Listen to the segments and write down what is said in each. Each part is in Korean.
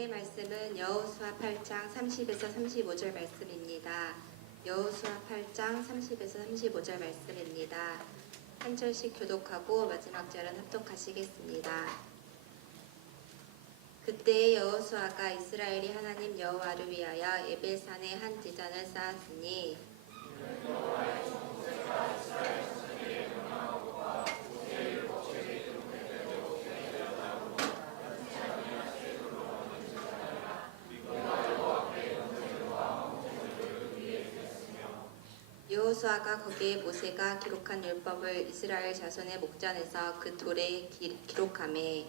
오늘의 말씀은 여호수아 8장 30에서 35절 말씀입니다. 여호수아 8장 30에서 35절 말씀입니다. 한 절씩 교독하고 마지막 절은 합독하시겠습니다. 그때 여호수아가 이스라엘이 하나님 여호와를 위하여 에벨산에 한 지단을 쌓았으니 여호수아가 거기에 모세가 기록한 율법을 이스라엘 자손의 목전에서 그 돌에 기록하매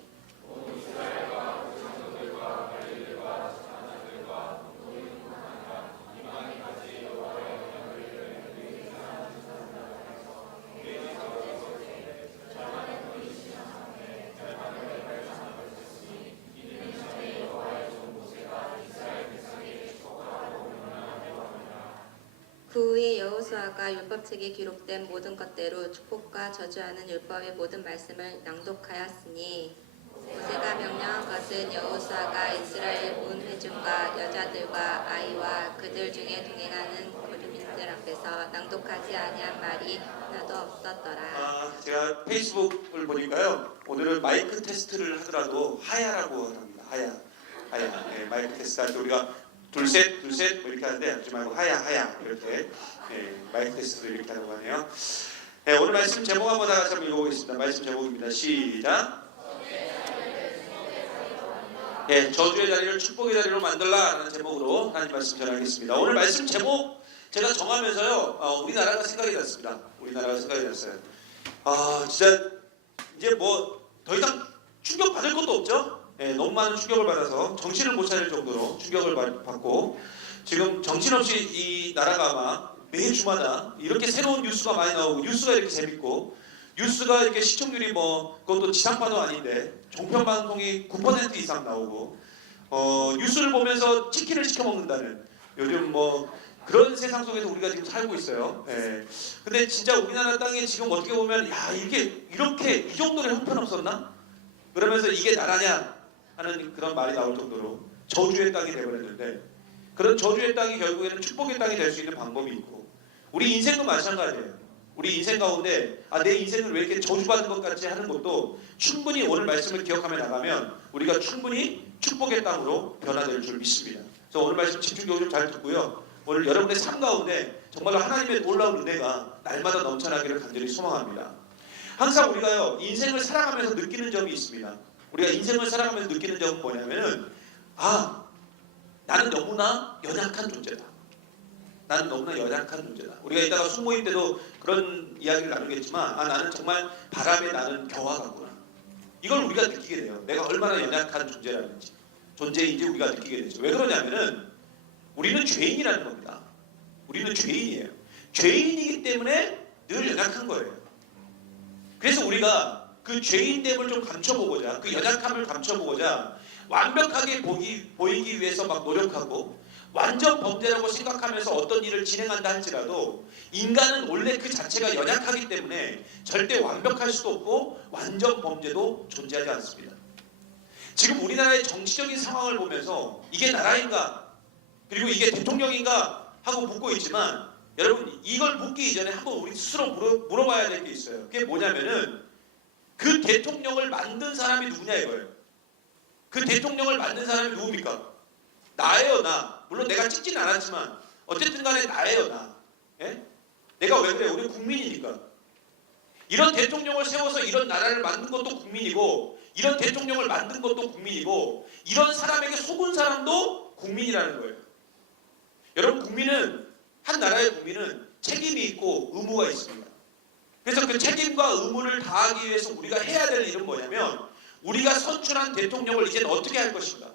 그 후에 여호수아가 율법책에 기록된 모든 것대로 축복과 저주하는 율법의 모든 말씀을 낭독하였으니 모세가 명령한 것은 여호수아가 이스라엘 온 회중과 여자들과 아이와 그들 중에 동행하는 거류민들 앞에서 낭독하지 아니한 말이 하나도 없었더라. 제가 페이스북을 보니까요, 오늘은 마이크 테스트를 하더라도 하야라고 합니다. 하야. 네, 마이크 테스트 할 때 우리가 둘셋 뭐 이렇게 하는데 하지 말고 하야 이렇게 마이크 테스트도 이렇게 하라고 하네요. 네, 오늘 말씀 제목 한번 다 같이 한번 읽어보겠습니다. 말씀 제목입니다. 시작. 네, 저주의 자리를 축복의 자리로 만들라라는 제목으로 하나님 말씀 전하겠습니다. 오늘 말씀 제목 제가 정하면서요, 우리나라가 생각이 났습니다. 우리나라가 생각이 났어요. 진짜 이제 뭐 더 이상 충격 받을 것도 없죠. 네, 너무 많은 충격을 받아서 정신을 못 차릴 정도로 충격을 받고 지금 정신없이 이 나라가 아마 매주마다 이렇게 새로운 뉴스가 많이 나오고 뉴스가 이렇게 재밌고 뉴스가 이렇게 시청률이 뭐 그것도 지상파도 아닌데 종편 방송이 9% 이상 나오고 뉴스를 보면서 치킨을 시켜 먹는다는 요즘 뭐 그런 세상 속에서 우리가 지금 살고 있어요. 예. 근데 진짜 우리나라 땅에 지금 어떻게 보면 이게 이렇게 이 정도로 형편없었나? 그러면서 이게 나라냐 하는 그런 말이 나올 정도로 저주의 땅이 되어버렸는데 그런 저주의 땅이 결국에는 축복의 땅이 될 수 있는 방법이 있고 우리 인생도 마찬가지예요. 우리 인생 가운데 내 인생을 왜 이렇게 저주받은 것 같지 하는 것도 충분히 오늘 말씀을 기억하며 나가면 우리가 충분히 축복의 땅으로 변화될 줄 믿습니다. 그래서 오늘 말씀 집중적으로 좀 잘 듣고요. 오늘 여러분의 삶 가운데 정말로 하나님의 놀라운 은혜가 날마다 넘쳐나기를 간절히 소망합니다. 항상 우리가요 인생을 살아가면서 느끼는 점이 있습니다. 우리가 인생을 살아가면서 느끼는 점은 뭐냐면은 나는 너무나 연약한 존재다. 나는 너무나 연약한 존재다. 우리가 이따가 숙모임 때도 그런 이야기를 나누겠지만 나는 정말 바람에 나는 겨와 같구나. 이걸 우리가 느끼게 돼요. 내가 얼마나 연약한 존재인지 우리가 느끼게 되죠. 왜 그러냐면은 우리는 죄인이라는 겁니다. 우리는 죄인이에요. 죄인이기 때문에 늘 연약한 거예요. 그래서 우리가 그 죄인됨을 좀 감춰보고자 그 연약함을 감춰보고자 완벽하게 보이기 위해서 막 노력하고 완전 범죄라고 생각하면서 어떤 일을 진행한다 할지라도 인간은 원래 그 자체가 연약하기 때문에 절대 완벽할 수도 없고 완전 범죄도 존재하지 않습니다. 지금 우리나라의 정치적인 상황을 보면서 이게 나라인가 그리고 이게 대통령인가 하고 묻고 있지만 여러분 이걸 묻기 이전에 한번 우리 스스로 물어봐야 될 게 있어요. 그게 뭐냐면은 그 대통령을 만든 사람이 누구냐 이거예요. 그 대통령을 만든 사람이 누굽니까? 나예요, 나. 물론 내가 찍지는 않았지만 어쨌든 간에 나예요, 나. 예? 내가 왜 그래? 우리 국민이니까. 이런 대통령을 세워서 이런 나라를 만든 것도 국민이고 이런 대통령을 만든 것도 국민이고 이런 사람에게 속은 사람도 국민이라는 거예요. 여러분 한 나라의 국민은 책임이 있고 의무가 있습니다. 그래서 그 책임과 의무를 다하기 위해서 우리가 해야 될 일은 뭐냐면 우리가 선출한 대통령을 이제는 어떻게 할 것인가.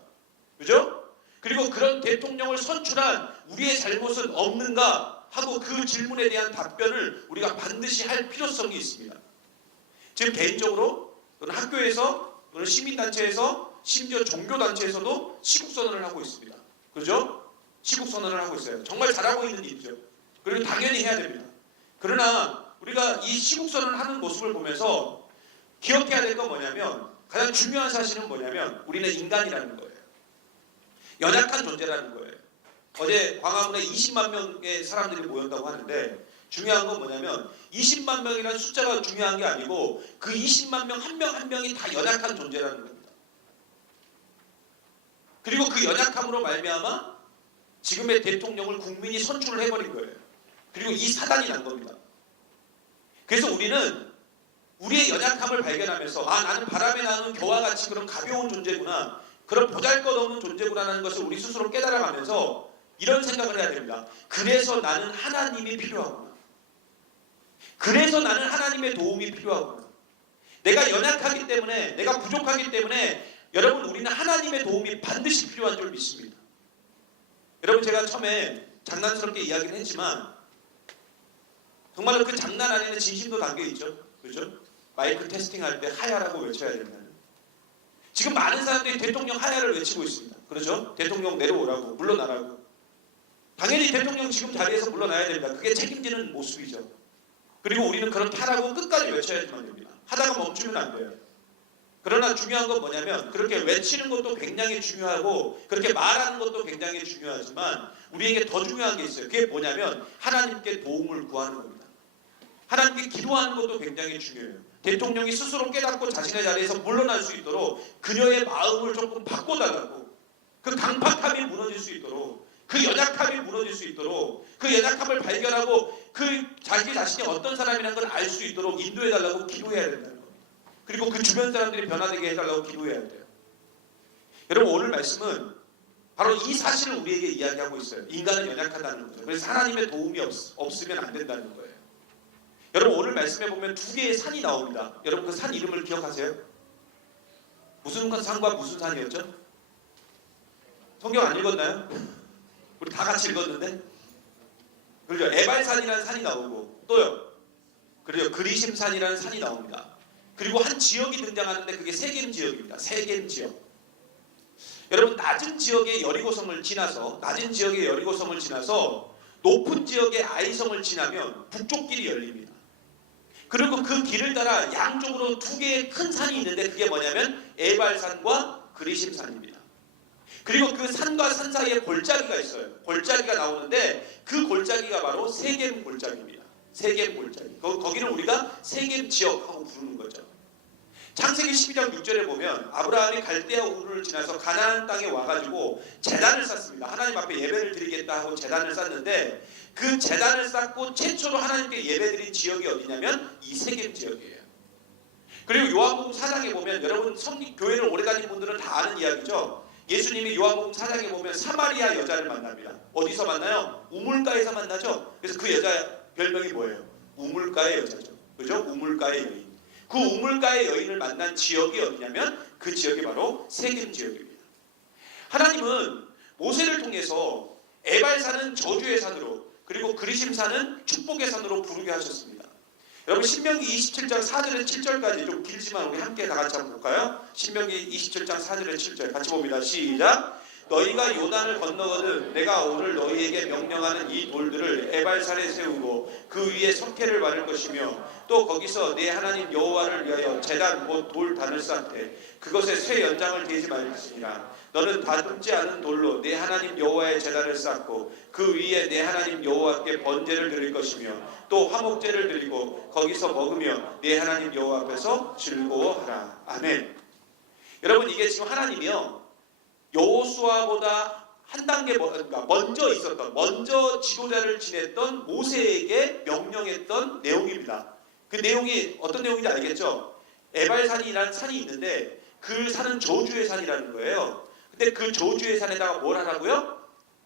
그죠? 그리고 그런 대통령을 선출한 우리의 잘못은 없는가 하고 그 질문에 대한 답변을 우리가 반드시 할 필요성이 있습니다. 지금 개인적으로 또는 학교에서 또는 시민단체에서 심지어 종교단체에서도 시국선언을 하고 있습니다. 그죠? 시국선언을 하고 있어요. 정말 잘하고 있는 일이죠. 그리고 당연히 해야 됩니다. 그러나 우리가 이 시국선언을 하는 모습을 보면서 기억해야 될 건 뭐냐면 가장 중요한 사실은 뭐냐면 우리는 인간이라는 거예요. 연약한 존재라는 거예요. 어제 광화문에 20만 명의 사람들이 모였다고 하는데 중요한 건 뭐냐면 20만 명이라는 숫자가 중요한 게 아니고 그 20만 명 한 명 한 명이 다 연약한 존재라는 겁니다. 그리고 그 연약함으로 말미암아 지금의 대통령을 국민이 선출을 해버린 거예요. 그리고 이 사단이 난 겁니다. 그래서 우리는 우리의 연약함을 발견하면서 나는 바람에 나는 겨와 같이 그런 가벼운 존재구나, 그런 보잘것없는 존재구나라는 것을 우리 스스로 깨달아가면서 이런 생각을 해야 됩니다. 그래서 나는 하나님이 필요하구나. 그래서 나는 하나님의 도움이 필요하구나. 내가 연약하기 때문에, 내가 부족하기 때문에 여러분 우리는 하나님의 도움이 반드시 필요한 줄 믿습니다. 여러분 제가 처음에 장난스럽게 이야기를 했지만 정말로 그 장난 안에는 진심도 담겨있죠. 그렇죠? 마이크 테스팅할 때 하야라고 외쳐야 된다는. 지금 많은 사람들이 대통령 하야를 외치고 있습니다. 그렇죠? 대통령 내려오라고, 물러나라고. 당연히 대통령 지금 자리에서 물러나야 됩니다. 그게 책임지는 모습이죠. 그리고 우리는 그렇게 하라고 끝까지 외쳐야지만 됩니다. 하다가 멈추면 안 돼요. 그러나 중요한 건 뭐냐면 그렇게 외치는 것도 굉장히 중요하고 그렇게 말하는 것도 굉장히 중요하지만 우리에게 더 중요한 게 있어요. 그게 뭐냐면 하나님께 도움을 구하는 겁니다. 하나님께 기도하는 것도 굉장히 중요해요. 대통령이 스스로 깨닫고 자신의 자리에서 물러날 수 있도록 그녀의 마음을 조금 바꿔달라고, 그 강팍함이 무너질 수 있도록, 그 연약함이 무너질 수 있도록, 그 연약함을 발견하고 그 자기 자신이 어떤 사람이라는 걸 알 수 있도록 인도해달라고 기도해야 된다는 겁니다. 그리고 그 주변 사람들이 변화되게 해달라고 기도해야 돼요. 여러분 오늘 말씀은 바로 이 사실을 우리에게 이야기하고 있어요. 인간은 연약하다는 거죠. 그래서 하나님의 도움이 없으면 안 된다는 거예요. 여러분 오늘 말씀에 보면 두 개의 산이 나옵니다. 여러분 그 산 이름을 기억하세요? 무슨 산과 무슨 산이었죠? 성경 안 읽었나요? 우리 다 같이 읽었는데? 그렇죠. 에발산이라는 산이 나오고 또요. 그리고 그리심산이라는 산이 나옵니다. 그리고 한 지역이 등장하는데 그게 세겜 지역입니다. 세겜 지역. 여러분 낮은 지역의 여리고성을 지나서 높은 지역의 아이성을 지나면 북쪽 길이 열립니다. 그리고 그 길을 따라 양쪽으로 두 개의 큰 산이 있는데 그게 뭐냐면 에발산과 그리심산입니다. 그리고 그 산과 산 사이에 골짜기가 있어요. 골짜기가 나오는데 그 골짜기가 바로 세겜 골짜기입니다. 세겜 골짜기. 거기는 우리가 세겜 지역하고 부르는 거죠. 창세기 12장 6절에 보면 아브라함이 갈대아 우르를 지나서 가나안 땅에 와가지고 제단을 쌓습니다. 하나님 앞에 예배를 드리겠다 하고 제단을 쌓는데 그 제단을 쌓고 최초로 하나님께 예배드린 지역이 어디냐면 이 세겜 지역이에요. 그리고 요한복음 4장에 보면 여러분 교회를 오래 다닌 분들은 다 아는 이야기죠. 예수님이 요한복음 4장에 보면 사마리아 여자를 만납니다. 어디서 만나요? 우물가에서 만나죠. 그래서 그 여자 별명이 뭐예요? 우물가의 여자죠. 그죠? 우물가의 여인. 그 우물가의 여인을 만난 지역이 어디냐면 그 지역이 바로 세겜 지역입니다. 하나님은 모세를 통해서 에발산은 저주의 산으로 그리고 그리심산은 축복의 산으로 부르게 하셨습니다. 여러분 신명기 27장 4절에서 7절까지 좀 길지만 우리 함께 다 같이 한번 볼까요? 신명기 27장 4절에서 7절 같이 봅니다. 시작! 너희가 요단을 건너거든 내가 오늘 너희에게 명령하는 이 돌들을 에발산에 세우고 그 위에 석회를 바를 것이며 또 거기서 내 하나님 여호와를 위하여 제단 곧 돌단을 쌓되 그것에 쇠 연장을 대지 말지니라. 너는 다듬지 않은 돌로 내 하나님 여호와의 제단을 쌓고 그 위에 내 하나님 여호와께 번제를 드릴 것이며 또 화목제를 드리고 거기서 먹으며 내 하나님 여호와 앞에서 즐거워하라. 아멘. 여러분 이게 지금 하나님이요 여호수아보다 한 단계 먼저 지도자를 지냈던 모세에게 명령했던 내용입니다. 그 내용이 어떤 내용인지 알겠죠? 에발산이라는 산이 있는데 그 산은 저주의 산이라는 거예요. 근데 그 저주의 산에다가 뭘 하라고요?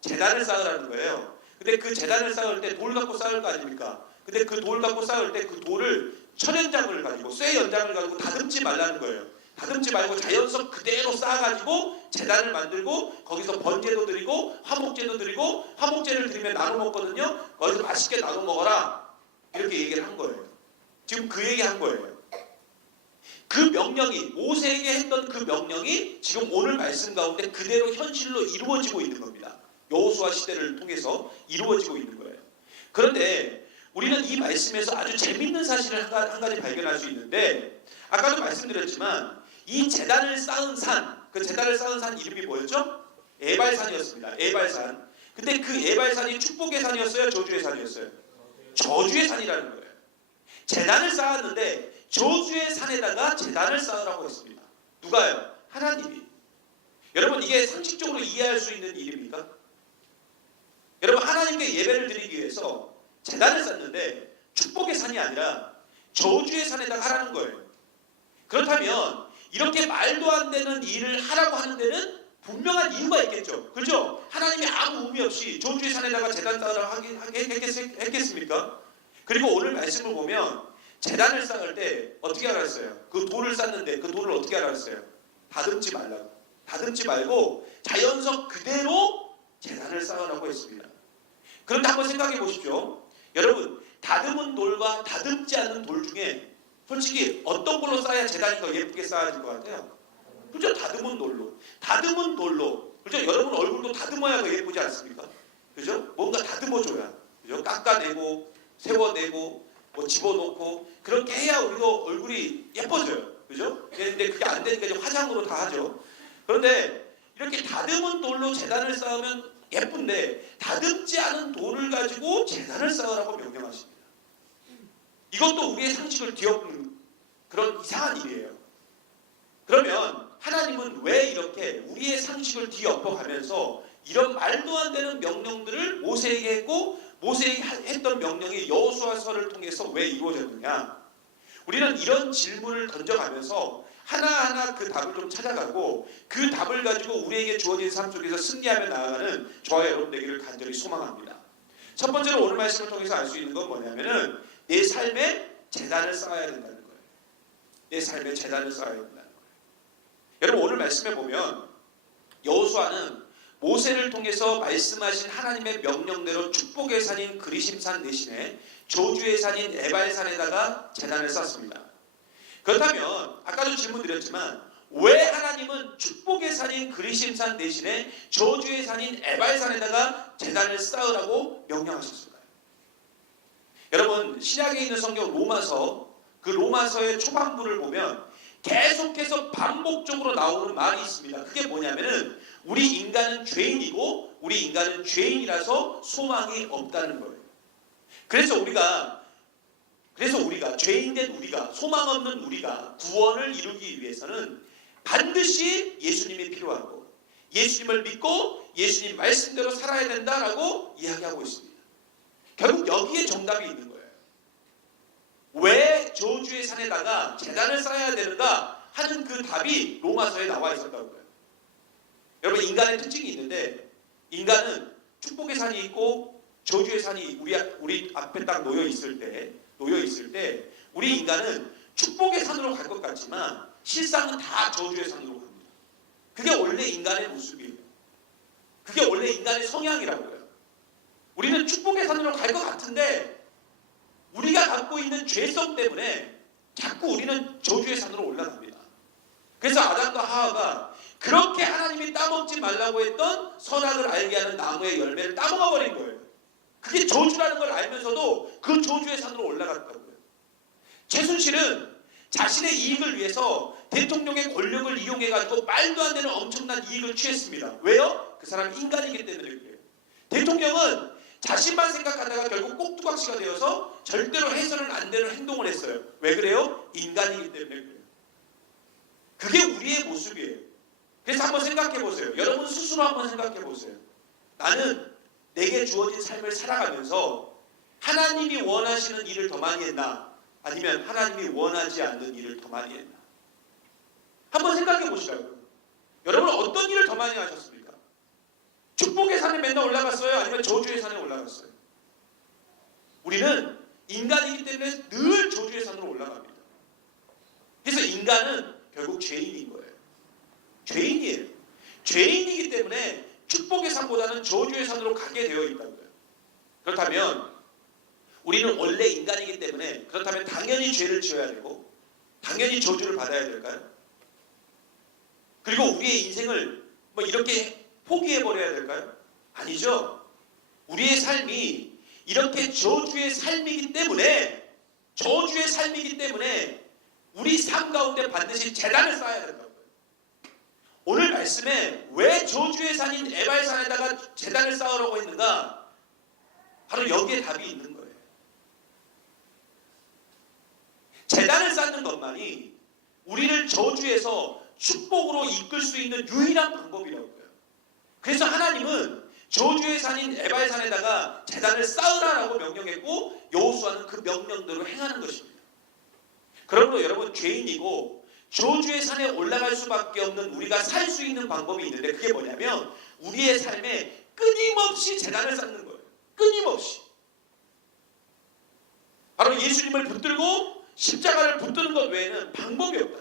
제단을 쌓으라는 거예요. 근데 그 제단을 쌓을 때 돌 갖고 쌓을 거 아닙니까? 근데 그 돌 갖고 쌓을 때 그 돌을 철연장을 가지고 쇠 연장을 가지고 다듬지 말라는 거예요. 다듬지 말고 자연석 그대로 쌓아가지고 제단을 만들고 거기서 번제도 드리고 화목제도 드리고 화목제를 드리면 나눠 먹거든요. 거기서 맛있게 나눠 먹어라. 이렇게 얘기를 한 거예요. 지금 그 얘기한 거예요. 그 명령이 모세에게 했던 그 명령이 지금 오늘 말씀 가운데 그대로 현실로 이루어지고 있는 겁니다. 여호수아 시대를 통해서 이루어지고 있는 거예요. 그런데 우리는 이 말씀에서 아주 재밌는 사실을 한 가지 발견할 수 있는데 아까도 말씀드렸지만 이 제단을 쌓은 산, 그 제단을 쌓은 산 이름이 뭐였죠? 에발산이었습니다. 에발산. 근데 그 에발산이 축복의 산이었어요? 저주의 산이었어요? 저주의 산이라는 거예요. 제단을 쌓았는데 저주의 산에다가 제단을 쌓으라고 했습니다. 누가요? 하나님이. 여러분 이게 상식적으로 이해할 수 있는 일입니까? 여러분 하나님께 예배를 드리기 위해서 제단을 쌓는데 축복의 산이 아니라 저주의 산에다가 하라는 거예요. 그렇다면 이렇게 말도 안 되는 일을 하라고 하는 데는 분명한 이유가 있겠죠. 그렇죠? 하나님이 아무 의미 없이 저주의 산에다가 제단 쌓으라고 했겠습니까? 그리고 오늘 말씀을 보면 제단을 쌓을 때 어떻게 하라 했어요? 그 돌을 쌓는데 그 돌을 어떻게 하라 했어요? 다듬지 말라고. 다듬지 말고 자연석 그대로 제단을 쌓으라고 했습니다. 그런데 한번 생각해 보십시오. 여러분 다듬은 돌과 다듬지 않은 돌 중에 솔직히 어떤 걸로 쌓아야 제단이 더 예쁘게 쌓아질 것 같아요? 그죠? 다듬은 돌로. 다듬은 돌로. 그죠? 여러분 얼굴도 다듬어야 더 예쁘지 않습니까? 그죠? 뭔가 다듬어줘야. 그죠? 깎아내고 세워내고 뭐 집어넣고 그렇게 해야 우리도 얼굴이 예뻐져요. 그죠? 근데 그게 안 되니까 이제 화장으로 다 하죠. 그런데 이렇게 다듬은 돌로 제단을 쌓으면 예쁜데 다듬지 않은 돌을 가지고 제단을 쌓으라고 명령하십니다. 이것도 우리의 상식을 뒤엎는 그런 이상한 일이에요. 그러면 하나님은 왜 이렇게 우리의 상식을 뒤엎어가면서 이런 말도 안 되는 명령들을 모세에게 했고 모세에게 했던 명령이 여호수아서를 통해서 왜 이루어졌느냐? 우리는 이런 질문을 던져가면서 하나하나 그 답을 좀 찾아가고 그 답을 가지고 우리에게 주어진 삶 속에서 승리하며 나아가는 저와 여러분 되기를 간절히 소망합니다. 첫 번째로 오늘 말씀을 통해서 알 수 있는 건 뭐냐면은 내 삶에 제단을 쌓아야 된다는 거예요. 내 삶에 제단을 쌓아야 된다는 거예요. 여러분 오늘 말씀에 보면 여호수아는 모세를 통해서 말씀하신 하나님의 명령대로 축복의 산인 그리심산 대신에 저주의 산인 에발산에다가 제단을 쌓습니다. 그렇다면 아까도 질문 드렸지만 왜 하나님은 축복의 산인 그리심산 대신에 저주의 산인 에발산에다가 제단을 쌓으라고 명령하셨을까요? 여러분 신약에 있는 성경 로마서 그 로마서의 초반부를 보면 계속해서 반복적으로 나오는 말이 있습니다. 그게 뭐냐면은 우리 인간은 죄인이고 우리 인간은 죄인이라서 소망이 없다는 거예요. 그래서 우리가 죄인된 우리가 소망 없는 우리가 구원을 이루기 위해서는 반드시 예수님이 필요하고 예수님을 믿고 예수님 말씀대로 살아야 된다라고 이야기하고 있습니다. 결국 여기에 정답이 있는 거예요. 왜 저주의 산에다가 제단을 쌓아야 되는가 하는 그 답이 로마서에 나와 있었다고요. 여러분 인간의 특징이 있는데 인간은 축복의 산이 있고 저주의 산이 우리 앞에 딱 놓여 있을 때 우리 인간은 축복의 산으로 갈 것 같지만 실상은 다 저주의 산으로 갑니다. 그게 원래 인간의 모습이에요. 그게 원래 인간의 성향이라고요. 우리는 축복의 산으로 갈 것 같은데 우리가 갖고 있는 죄성 때문에 자꾸 우리는 저주의 산으로 올라갑니다. 그래서 아담과 하와가 그렇게 하나님이 따먹지 말라고 했던 선악을 알게 하는 나무의 열매를 따먹어 버린 거예요. 그게 저주라는 걸 알면서도 그 저주의 산으로 올라갔다고요. 최순실은 자신의 이익을 위해서 대통령의 권력을 이용해가지고 말도 안 되는 엄청난 이익을 취했습니다. 왜요? 그 사람이 인간이기 때문에 그래요. 대통령은 자신만 생각하다가 결국 꼭두각시가 되어서 절대로 해서는 안 되는 행동을 했어요. 왜 그래요? 인간이기 때문에 그래요. 그게 우리의 모습이에요. 그래서 한번 생각해 보세요. 여러분 스스로 한번 생각해 보세요. 나는 내게 주어진 삶을 살아가면서 하나님이 원하시는 일을 더 많이 했나? 아니면 하나님이 원하지 않는 일을 더 많이 했나? 한번 생각해 보시라고요. 여러분 어떤 일을 더 많이 하셨습니까? 축복의 산에 맨날 올라갔어요? 아니면 저주의 산에 올라갔어요? 우리는 인간이기 때문에 늘 저주의 산으로 올라갑니다. 그래서 인간은 결국 죄인인 거예요. 죄인이에요. 죄인이기 때문에 축복의 산보다는 저주의 산으로 가게 되어 있다고요. 그렇다면 우리는 원래 인간이기 때문에 그렇다면 당연히 죄를 지어야 되고 당연히 저주를 받아야 될까요? 그리고 우리의 인생을 뭐 이렇게 포기해버려야 될까요? 아니죠. 우리의 삶이 이렇게 저주의 삶이기 때문에 우리 삶 가운데 반드시 제단을 쌓아야 된다고요. 오늘 말씀에 왜 저주의 산인 에바의 산에다가 제단을 쌓으라고 했는가? 바로 여기에 답이 있는 거예요. 제단을 쌓는 것만이 우리를 저주에서 축복으로 이끌 수 있는 유일한 방법이라고요. 그래서 하나님은 저주의 산인 에바의 산에다가 제단을 쌓으라라고 명령했고 여호수아는 그 명령대로 행하는 것입니다. 그러므로 여러분, 죄인이고 저주의 산에 올라갈 수밖에 없는 우리가 살 수 있는 방법이 있는데, 그게 뭐냐면 우리의 삶에 끊임없이 제단을 쌓는 거예요. 끊임없이. 바로 예수님을 붙들고 십자가를 붙드는 것 외에는 방법이 없다.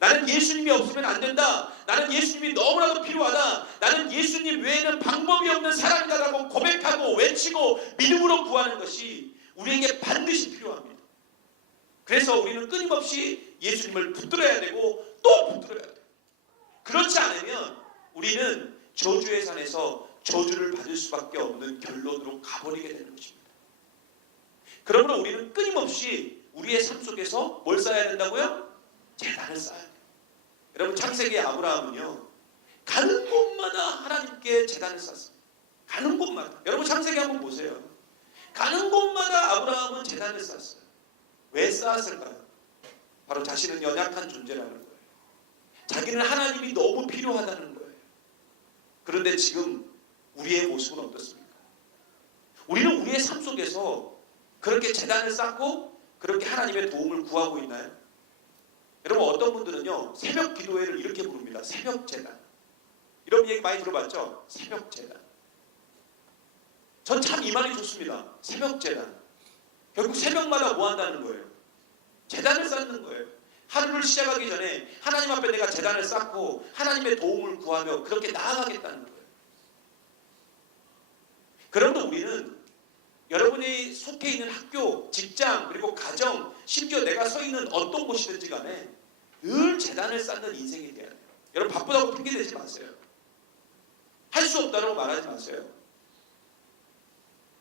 나는 예수님이 없으면 안 된다. 나는 예수님이 너무나도 필요하다. 나는 예수님 외에는 방법이 없는 사람이다라고 고백하고 외치고 믿음으로 구하는 것이 우리에게 반드시 필요합니다. 그래서 우리는 끊임없이 예수님을 붙들어야 되고 또 붙들어야 돼요. 그렇지 않으면 우리는 저주의 산에서 저주를 받을 수밖에 없는 결론으로 가버리게 되는 것입니다. 그러므로 우리는 끊임없이 우리의 삶 속에서 뭘 쌓아야 된다고요? 제단을 쌓아야 돼요. 여러분, 창세기 아브라함은요, 가는 곳마다 하나님께 제단을 쌓습니다. 가는 곳마다. 여러분, 창세기 한번 보세요. 가는 곳마다 아브라함은 제단을 쌓았어요. 왜 쌓았을까요? 바로 자신은 연약한 존재라는 거예요. 자기는 하나님이 너무 필요하다는 거예요. 그런데 지금 우리의 모습은 어떻습니까? 우리는 우리의 삶 속에서 그렇게 제단을 쌓고 그렇게 하나님의 도움을 구하고 있나요? 여러분, 어떤 분들은요, 새벽 기도회를 이렇게 부릅니다. 새벽 제단. 이런 얘기 많이 들어봤죠? 새벽 제단. 전 참 이 말이 좋습니다. 새벽 제단. 결국 새벽마다 뭐 한다는 거예요? 제단을 쌓는 거예요. 하루를 시작하기 전에 하나님 앞에 내가 제단을 쌓고 하나님의 도움을 구하며 그렇게 나아가겠다는 거예요. 그러므로 우리는 여러분이 속해 있는 학교, 직장, 그리고 가정, 심지어 내가 서 있는 어떤 곳이든지 간에 늘 제단을 쌓는 인생이 돼야 돼요. 여러분, 바쁘다고 핑계대지 마세요. 할 수 없다고 말하지 마세요.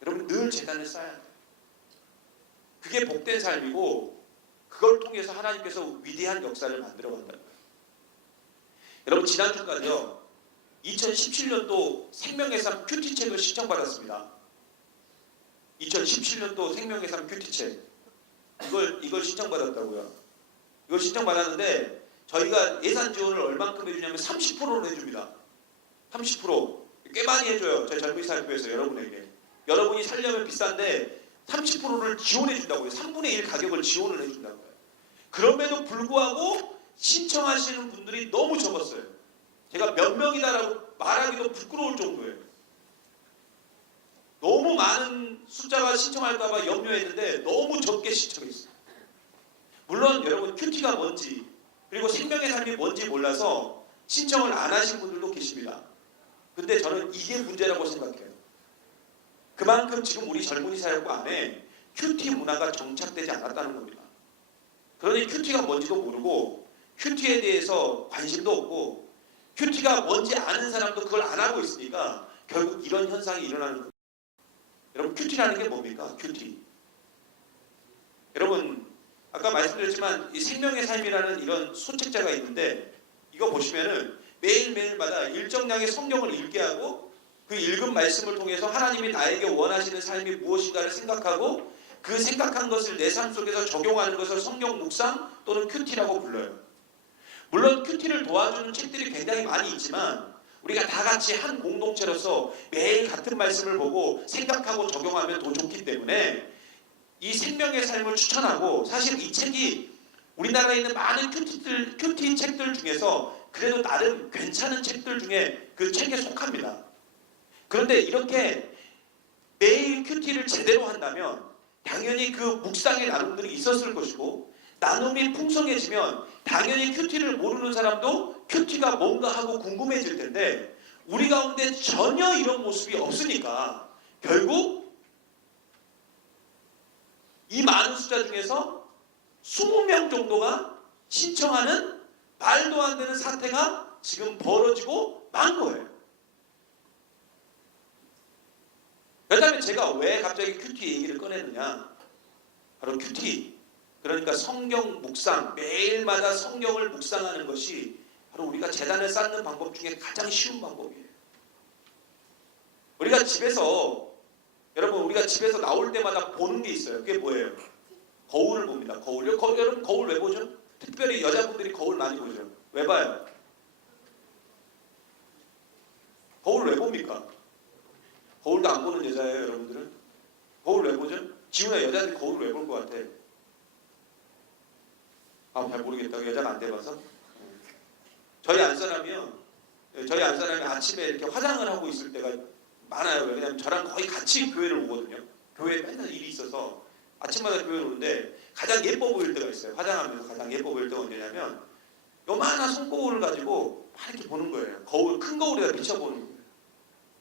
여러분, 늘 제단을 쌓아야 돼요. 그게 복된 삶이고 그걸 통해서 하나님께서 위대한 역사를 만들어 간다는 거예요. 여러분, 지난주까지요, 2017년도 생명의 삶 큐티책을 신청받았습니다. 2017년도 생명의 삶 큐티책. 이걸 신청받았다고요. 이걸 신청받았는데 저희가 예산 지원을 얼만큼 해주냐면 30%로 해줍니다. 30%. 꽤 많이 해줘요. 저희 젊은이 사역부에서 여러분에게. 여러분이 살려면 비싼데 30%를 지원해 준다고요. 3분의 1 가격을 지원을 해준다고요. 그럼에도 불구하고 신청하시는 분들이 너무 적었어요. 제가 몇 명이다라고 말하기도 부끄러울 정도예요. 너무 많은 숫자가 신청할까봐 염려했는데 너무 적게 신청했어요. 물론 여러분, 큐티가 뭔지 그리고 생명의 삶이 뭔지 몰라서 신청을 안 하신 분들도 계십니다. 근데 저는 이게 문제라고 생각해요. 그만큼 지금 우리 젊은이 사역부 안에 큐티 문화가 정착되지 않았다는 겁니다. 그러니 큐티가 뭔지도 모르고 큐티에 대해서 관심도 없고 큐티가 뭔지 아는 사람도 그걸 안 하고 있으니까 결국 이런 현상이 일어나는 겁니다. 여러분, 큐티라는 게 뭡니까? 큐티. 여러분, 아까 말씀드렸지만 이 생명의 삶이라는 이런 소책자가 있는데 이거 보시면은 매일매일마다 일정량의 성경을 읽게 하고 그 읽은 말씀을 통해서 하나님이 나에게 원하시는 삶이 무엇인가를 생각하고 그 생각한 것을 내 삶 속에서 적용하는 것을 성경 묵상 또는 큐티라고 불러요. 물론 큐티를 도와주는 책들이 굉장히 많이 있지만 우리가 다 같이 한 공동체로서 매일 같은 말씀을 보고 생각하고 적용하면 더 좋기 때문에 이 생명의 삶을 추천하고, 사실 이 책이 우리나라에 있는 많은 큐티 책들 중에서 그래도 나름 괜찮은 책들 중에 그 책에 속합니다. 그런데 이렇게 매일 큐티를 제대로 한다면 당연히 그 묵상의 나눔들이 있었을 것이고, 나눔이 풍성해지면 당연히 큐티를 모르는 사람도 큐티가 뭔가 하고 궁금해질 텐데 우리 가운데 전혀 이런 모습이 없으니까 결국 이 많은 숫자 중에서 20명 정도가 신청하는 말도 안 되는 사태가 지금 벌어지고 만 거예요. 그다음에 제가 왜 갑자기 큐티 얘기를 꺼냈느냐? 바로 큐티, 그러니까 성경 묵상, 매일마다 성경을 묵상하는 것이 바로 우리가 재단을 쌓는 방법 중에 가장 쉬운 방법이에요. 우리가 집에서 여러분 우리가 집에서 나올 때마다 보는 게 있어요. 그게 뭐예요? 거울을 봅니다. 거울요. 여러분 거울 왜 보죠? 특별히 여자분들이 거울 많이 보죠. 왜 봐요? 거울 왜 봅니까? 거울도 안 보는 여자예요, 여러분들은? 거울 왜 보죠? 지훈아 여자들이 거울 왜 볼 것 같아? 아, 잘 모르겠다. 여자가 안 돼봐서. 저희 안사람이 아침에 이렇게 화장을 하고 있을 때가 많아요. 왜냐면 저랑 거의 같이 교회를 오거든요. 교회에 맨날 일이 있어서 아침마다 교회를 오는데 가장 예뻐 보일 때가 있어요. 화장하면서 가장 예뻐 보일 때가 언제냐면 요만한 손거울을 가지고 막 이렇게 보는 거예요. 거울, 큰 거울에다 비춰보는 거예요.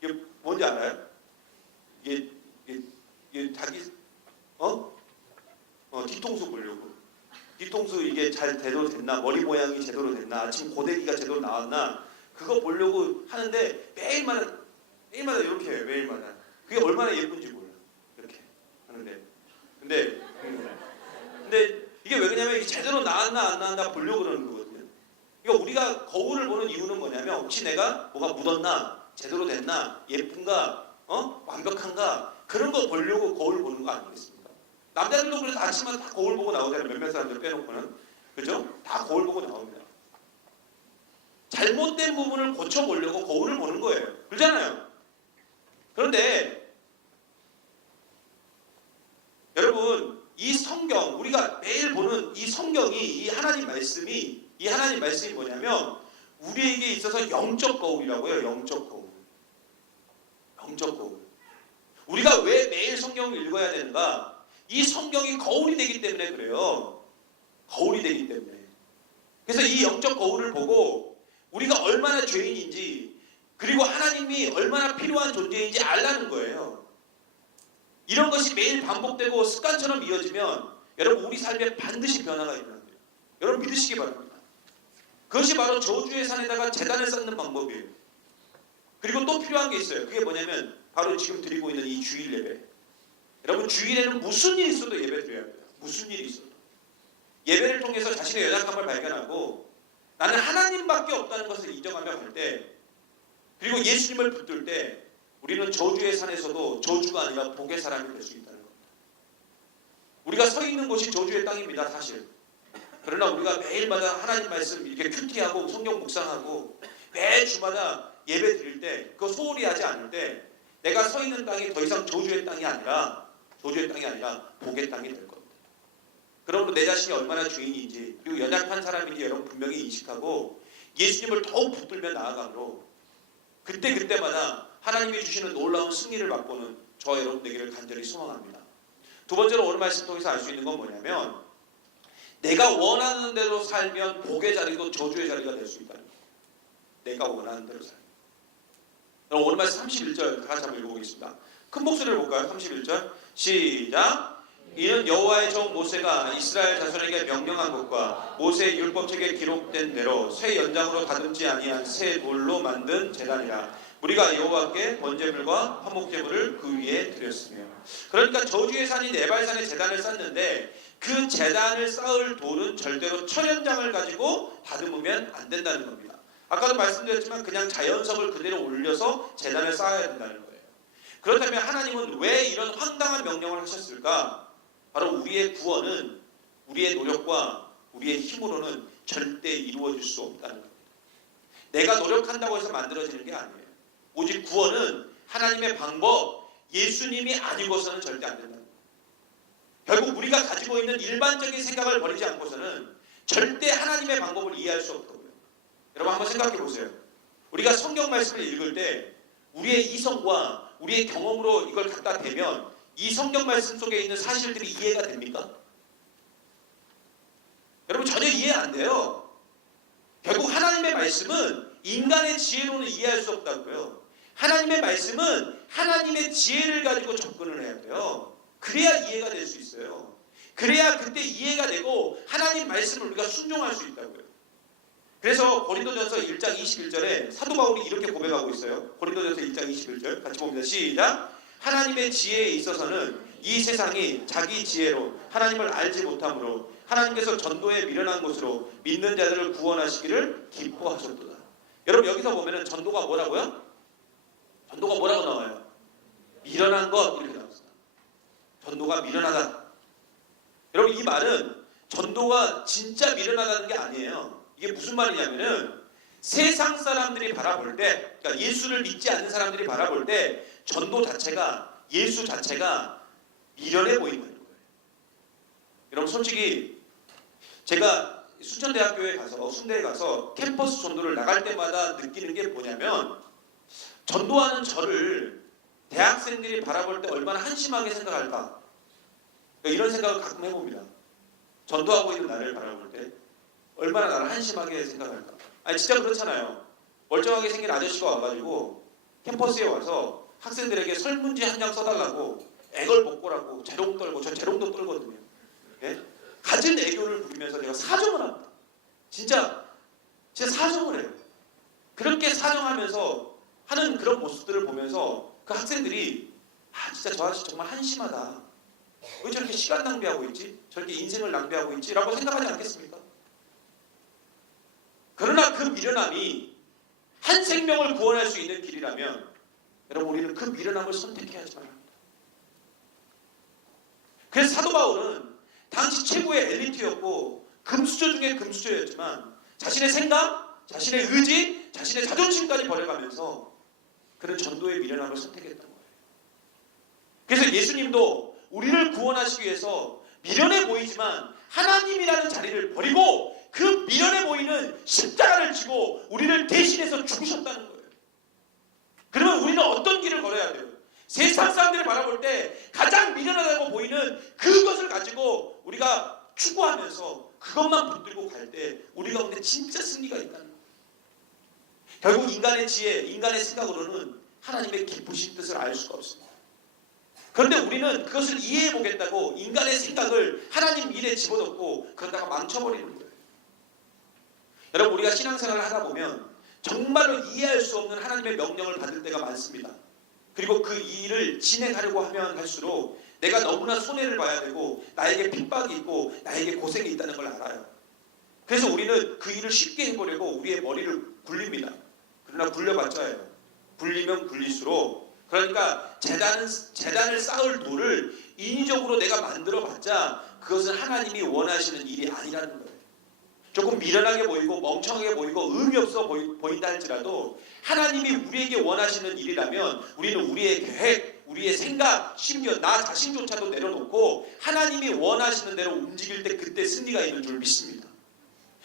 이게 뭔지 알아요? 이게 자기 뒤통수 보려고. 뒤통수 이게 잘 제대로 됐나, 머리 모양이 제대로 됐나, 아침 고데기가 제대로 나왔나, 그거 보려고 하는데 매일마다 이렇게 해요. 매일마다. 그게 얼마나 예쁜지 몰라요. 이렇게 하는데. 근데 이게 왜 그러냐면 이게 제대로 나왔나 안 나왔나 보려고 그러는 거거든요. 그러니까 우리가 거울을 보는 이유는 뭐냐면 혹시 내가 뭐가 묻었나, 제대로 됐나, 예쁜가, 완벽한가 그런 거 보려고 거울 보는 거 아니겠습니까? 남자들도 그래서 아침마다 다 거울 보고 나오잖아요. 몇몇 사람들 빼놓고는. 그죠? 다 거울 보고 나옵니다. 잘못된 부분을 고쳐보려고 거울을 보는 거예요. 그렇잖아요. 그런데 여러분 이 성경 우리가 매일 보는 이 성경이 이 하나님 말씀이 뭐냐면 우리에게 있어서 영적 거울이라고 해요. 영적 거울. 영적 거울. 우리가 왜 매일 성경을 읽어야 되는가? 이 성경이 거울이 되기 때문에 그래요. 거울이 되기 때문에. 그래서 이 영적 거울을 보고 우리가 얼마나 죄인인지 그리고 하나님이 얼마나 필요한 존재인지 알라는 거예요. 이런 것이 매일 반복되고 습관처럼 이어지면 여러분 우리 삶에 반드시 변화가 일어납니다. 여러분 믿으시기 바랍니다. 그것이 바로 저주의 산에다가 제단을 쌓는 방법이에요. 그리고 또 필요한 게 있어요. 그게 뭐냐면 바로 지금 드리고 있는 이 주일 예배. 여러분 주일에는 무슨 일이 있어도 예배 드려야 돼요. 무슨 일이 있어도. 예배를 통해서 자신의 연약함을 발견하고 나는 하나님밖에 없다는 것을 인정하며 갈 때 그리고 예수님을 붙들 때 우리는 저주의 산에서도 저주가 아니라 복의 사람이 될 수 있다는 겁니다. 우리가 서 있는 곳이 저주의 땅입니다. 사실. 그러나 우리가 매일마다 하나님 말씀 이렇게 큐티하고 성경 묵상하고 매 주마다 예배 드릴 때 그거 소홀히 하지 않을 때 내가 서 있는 땅이 더 이상 저주의 땅이 아니라 복의 땅이 될 겁니다. 그러므로 내 자신이 얼마나 죄인인지 그리고 연약한 사람인지 여러분 분명히 인식하고 예수님을 더욱 붙들며 나아가므로 그때마다 하나님이 주시는 놀라운 승리를 맛보는 저와 여러분 되기를 간절히 소망합니다. 두 번째로 오늘 말씀 통해서 알 수 있는 건 뭐냐면 내가 원하는 대로 살면 복의 자리도 저주의 자리가 될 수 있다는 거예요. 내가 원하는 대로 살면. 오늘 말씀 31절 다 같이 한번 읽어보겠습니다. 큰 목소리를 볼까요? 31절 시작. 이는 여호와의 종 모세가 이스라엘 자손에게 명령한 것과 모세의 율법책에 기록된 대로 새 연장으로 다듬지 아니한 새 돌로 만든 제단이라. 우리가 여호와께 번제물과 화목제물을 그 위에 드렸으며. 그러니까 저주의 산인 에발산의 제단을 쌓는데 그 제단을 쌓을 돌은 절대로 철연장을 가지고 다듬으면 안 된다는 겁니다. 아까도 말씀드렸지만 그냥 자연석을 그대로 올려서 제단을 쌓아야 된다는 거예요. 그렇다면 하나님은 왜 이런 황당한 명령을 하셨을까? 바로 우리의 구원은 우리의 노력과 우리의 힘으로는 절대 이루어질 수 없다는 겁니다. 내가 노력한다고 해서 만들어지는 게 아니에요. 오직 구원은 하나님의 방법, 예수님이 아니고서는 절대 안 된다는 거예요. 결국 우리가 가지고 있는 일반적인 생각을 버리지 않고서는 절대 하나님의 방법을 이해할 수 없다고요. 여러분 한번 생각해 보세요. 우리가 성경 말씀을 읽을 때 우리의 이성과 우리의 경험으로 이걸 갖다 대면 이 성경 말씀 속에 있는 사실들이 이해가 됩니까? 여러분 전혀 이해 안 돼요. 결국 하나님의 말씀은 인간의 지혜로는 이해할 수 없다고요. 하나님의 말씀은 하나님의 지혜를 가지고 접근을 해야 돼요. 그래야 이해가 될 수 있어요. 그래야 그때 이해가 되고 하나님 말씀을 우리가 순종할 수 있다고요. 그래서 고린도전서 1장 21절에 사도 바울이 이렇게 고백하고 있어요. 고린도전서 1장 21절 같이 봅니다. 시작. 하나님의 지혜에 있어서는 이 세상이 자기 지혜로 하나님을 알지 못하므로 하나님께서 전도에 미련한 곳으로 믿는 자들을 구원하시기를 기뻐하셨도다. 여러분 여기서 보면은 전도가 뭐라고요? 전도가 뭐라고 나와요? 미련한 것 이렇게 나왔어요. 전도가 미련하다. 여러분 이 말은 전도가 진짜 미련하다는 게 아니에요. 이게 무슨 말이냐면은 세상 사람들이 바라볼 때, 그러니까 예수를 믿지 않는 사람들이 바라볼 때 전도 자체가, 예수 자체가 미련해 보이는 거예요. 여러분 솔직히 제가 수천대학교에 가서, 순대에 가서 캠퍼스 전도를 나갈 때마다 느끼는 게 뭐냐면 전도하는 저를 대학생들이 바라볼 때 얼마나 한심하게 생각할까, 이런 생각을 가끔 해봅니다. 전도하고 있는 나를 바라볼 때 얼마나 나를 한심하게 생각할까. 아니 진짜 그렇잖아요. 멀쩡하게 생긴 아저씨가 와가지고 캠퍼스에 와서 학생들에게 설문지 한 장 써달라고 애걸복걸하고 재롱 떨고, 저 재롱도 떨거든요. 예? 가진 애교를 부리면서 제가 사정을 합니다. 진짜 사정을 해요. 그렇게 사정하면서 하는 그런 모습들을 보면서 그 학생들이 진짜 저 아저씨 정말 한심하다. 왜 저렇게 시간 낭비하고 있지? 저렇게 인생을 낭비하고 있지? 라고 생각하지 않겠습니까? 그러나 그 미련함이 한 생명을 구원할 수 있는 길이라면 여러분 우리는 그 미련함을 선택해야지만 합니다. 그래서 사도 바울은 당시 최고의 엘리트였고 금수저 중에 금수저였지만 자신의 생각, 자신의 의지, 자신의 자존심까지 버려가면서 그런 전도의 미련함을 선택했던 거예요. 그래서 예수님도 우리를 구원하시기 위해서 미련해 보이지만 하나님이라는 자리를 버리고 그 미련해 보이는 십자가를 지고 우리를 대신해서 죽으셨다는 거예요. 그러면 우리는 어떤 길을 걸어야 돼요? 세상 사람들을 바라볼 때 가장 미련하다고 보이는 그것을 가지고 우리가 추구하면서 그것만 붙들고 갈 때 우리 가운데 진짜 승리가 있다는 거예요. 결국 인간의 지혜, 인간의 생각으로는 하나님의 기쁘신 뜻을 알 수가 없습니다. 그런데 우리는 그것을 이해해 보겠다고 인간의 생각을 하나님 일에 집어넣고 그러다가 망쳐버리는 거예요. 여러분 우리가 신앙생활을 하다 보면 정말로 이해할 수 없는 하나님의 명령을 받을 때가 많습니다. 그리고 그 일을 진행하려고 하면 할수록 내가 너무나 손해를 봐야 되고 나에게 핍박이 있고 나에게 고생이 있다는 걸 알아요. 그래서 우리는 그 일을 쉽게 해보려고 우리의 머리를 굴립니다. 그러나 굴려봤자요. 굴리면 굴릴수록, 그러니까 재단을 쌓을 돌을 인위적으로 내가 만들어봤자 그것은 하나님이 원하시는 일이 아니라는 거예요. 조금 미련하게 보이고 멍청하게 보이고 의미 없어 보인다 할지라도 하나님이 우리에게 원하시는 일이라면 우리는 우리의 계획, 우리의 생각, 심지어 나 자신조차도 내려놓고 하나님이 원하시는 대로 움직일 때 그때 승리가 있는 줄 믿습니다.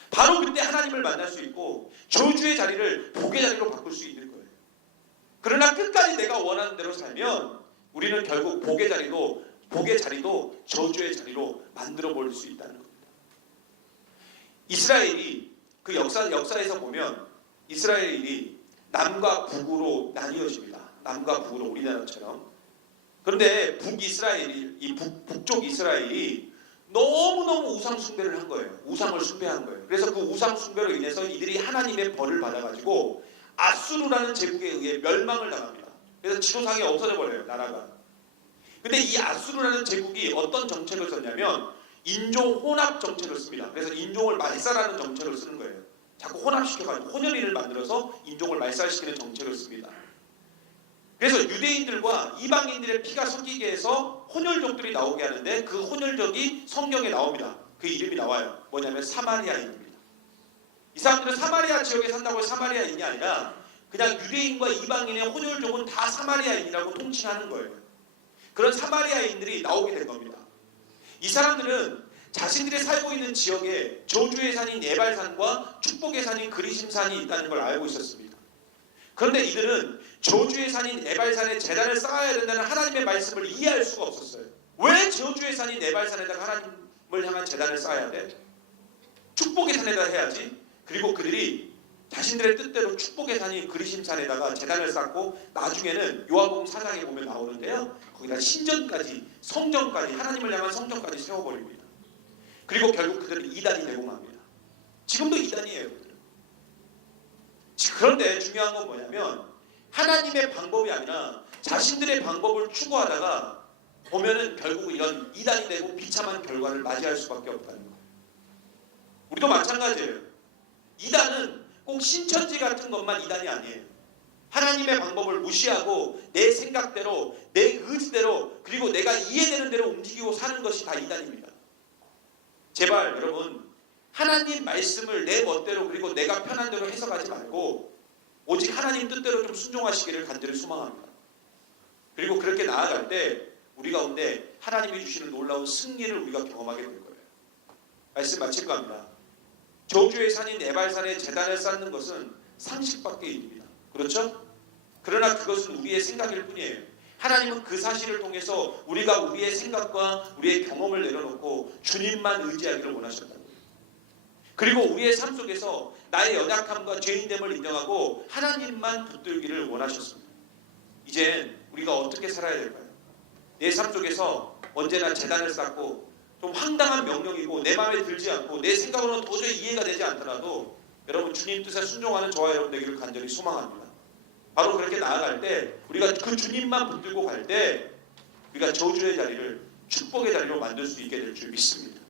바로 그때 하나님을 만날 수 있고 저주의 자리를 복의 자리로 바꿀 수 있는 거예요. 그러나 끝까지 내가 원하는 대로 살면 우리는 결국 복의 자리도 저주의 자리로 만들어 버릴 수 있다는 겁니다. 이스라엘이 그 역사에서 보면 이스라엘이 남과 북으로 나뉘어집니다. 남과 북으로 우리나라처럼. 그런데 북쪽 이스라엘이 너무너무 우상 숭배를 한 거예요. 우상을 숭배한 거예요. 그래서 그 우상 숭배로 인해서 이들이 하나님의 벌을 받아가지고 아수르라는 제국에 의해 멸망을 당합니다. 그래서 지도상에 없어져 버려요, 나라가. 근데 이 아수르라는 제국이 어떤 정책을 썼냐면 인종 혼합 정책을 씁니다. 그래서 인종을 말살하는 정책을 쓰는 거예요. 자꾸 혼합시켜가지고 혼혈인을 만들어서 인종을 말살시키는 정책을 씁니다. 그래서 유대인들과 이방인들의 피가 섞이게 해서 혼혈족들이 나오게 하는데 그 혼혈족이 성경에 나옵니다. 그 이름이 나와요. 뭐냐면 사마리아인입니다. 이 사람들은 사마리아 지역에 산다고 해서 사마리아인이 아니라 그냥 유대인과 이방인의 혼혈족은 다 사마리아인이라고 통칭하는 거예요. 그런 사마리아인들이 나오게 된 겁니다. 이 사람들은 자신들이 살고 있는 지역에 저주의 산인 에발산과 축복의 산인 그리심산이 있다는 걸 알고 있었습니다. 그런데 이들은 저주의 산인 에발산에 제단을 쌓아야 된다는 하나님의 말씀을 이해할 수가 없었어요. 왜 저주의 산인 에발산에다가 하나님을 향한 제단을 쌓아야 돼? 축복의 산에다 해야지. 그리고 그들이 자신들의 뜻대로 축복의 산인 그리심산에다가 제단을 쌓고 나중에는 요한복음 4장에 보면 나오는데요. 거기다 신전까지, 성전까지, 하나님을 향한 성전까지 세워버립니다. 그리고 결국 그들은 이단이 되고 맙니다. 지금도 이단이에요. 그런데 중요한 건 뭐냐면 하나님의 방법이 아니라 자신들의 방법을 추구하다가 보면은 결국 이런 이단이 되고 비참한 결과를 맞이할 수밖에 없다는 거예요. 우리도 마찬가지예요. 이단은 꼭 신천지 같은 것만 이단이 아니에요. 하나님의 방법을 무시하고 내 생각대로, 내 의지대로, 그리고 내가 이해되는 대로 움직이고 사는 것이 다 이단입니다. 제발 여러분, 하나님 말씀을 내 멋대로 그리고 내가 편한 대로 해석하지 말고 오직 하나님 뜻대로 좀 순종하시기를 간절히 소망합니다. 그리고 그렇게 나아갈 때 우리 가운데 하나님이 주시는 놀라운 승리를 우리가 경험하게 될 거예요. 말씀 마칠까 합니다. 저주의 산인 에발산에 제단을 쌓는 것은 상식밖의 일입니다. 그렇죠? 그러나 그것은 우리의 생각일 뿐이에요. 하나님은 그 사실을 통해서 우리가 우리의 생각과 우리의 경험을 내려놓고 주님만 의지하기를 원하셨다고요. 그리고 우리의 삶 속에서 나의 연약함과 죄인됨을 인정하고 하나님만 붙들기를 원하셨습니다. 이젠 우리가 어떻게 살아야 될까요? 내 삶 속에서 언제나 제단을 쌓고 좀 황당한 명령이고 내 마음에 들지 않고 내 생각으로는 도저히 이해가 되지 않더라도 여러분 주님 뜻에 순종하는 저와 여러분 되기를 간절히 소망합니다. 바로 그렇게 나아갈 때 우리가 그 주님만 붙들고 갈 때 우리가 저주의 자리를 축복의 자리로 만들 수 있게 될 줄 믿습니다.